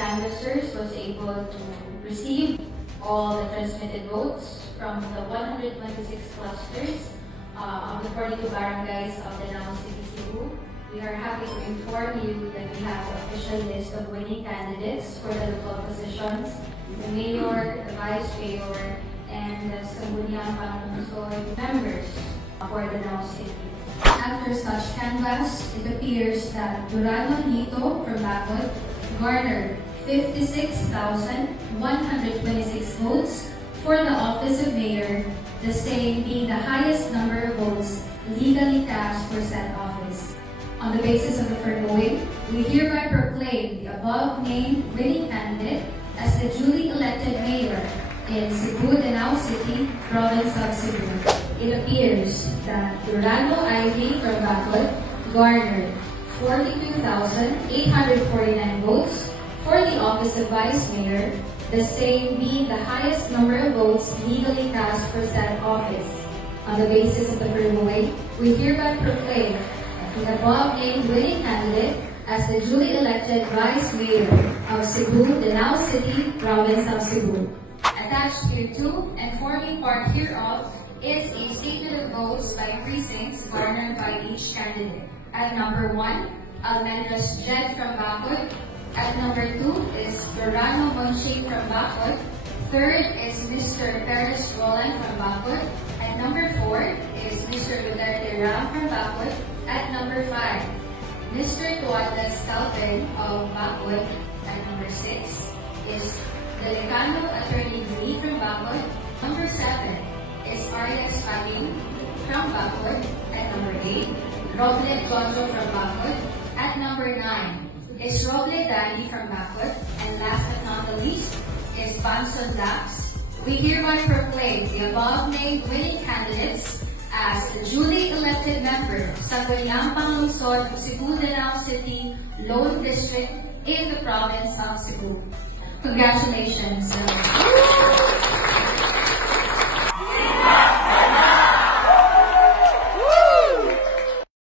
canvassers was able to receive all the transmitted votes from the 126 clusters of the 42 barangays of the Danao City, Cebu. We are happy to inform you that we have an official list of winning candidates for the local positions, the mayor, the vice mayor, and the Sangguniang Panlungsod members for the Danao City. After such canvass, it appears that Durano Nito from Bacolod garnered 56,126 votes for the office of mayor, the same being the highest number of votes legally cast for said office. On the basis of the foregoing, we hereby proclaim the above-named winning candidate as the duly elected mayor in Cebu, Danao City, province of Cebu. It appears that Durano Ivy from Bacolod garnered 42,849 votes for the office of vice mayor, the same being the highest number of votes legally cast for said office. On the basis of the foregoing, we hereby proclaim the above-named winning candidate as the duly elected vice mayor of Cebu, Danao City, province of Cebu. Attached hereto and forming part hereof is a statement of votes by precincts garnered by each candidate. At number 1, Almendras Jed from Bacolod. At number 2 is Durano Monchi from Bacolod. Third is Mr. Perez Roland from Bacolod. At number 4 is Mr. Duterte Ram from Bacolod. At number 5, Mr. Tuatas Calvin of Bacolod. At number 6 is Delecano Attorney Lee from Bacolod. Number 7 is Arias Paging from Bacolod. At number 8, Roble Jojo from Bacolod. At number 9 is Roble Danny from Bacolod. And last but not the least is Banson Lax. We hereby proclaim the above-named winning candidates as the duly elected member of Sangguniang Panlungsod, Cebu, Danao City, Lone District in the province of Cebu. Congratulations.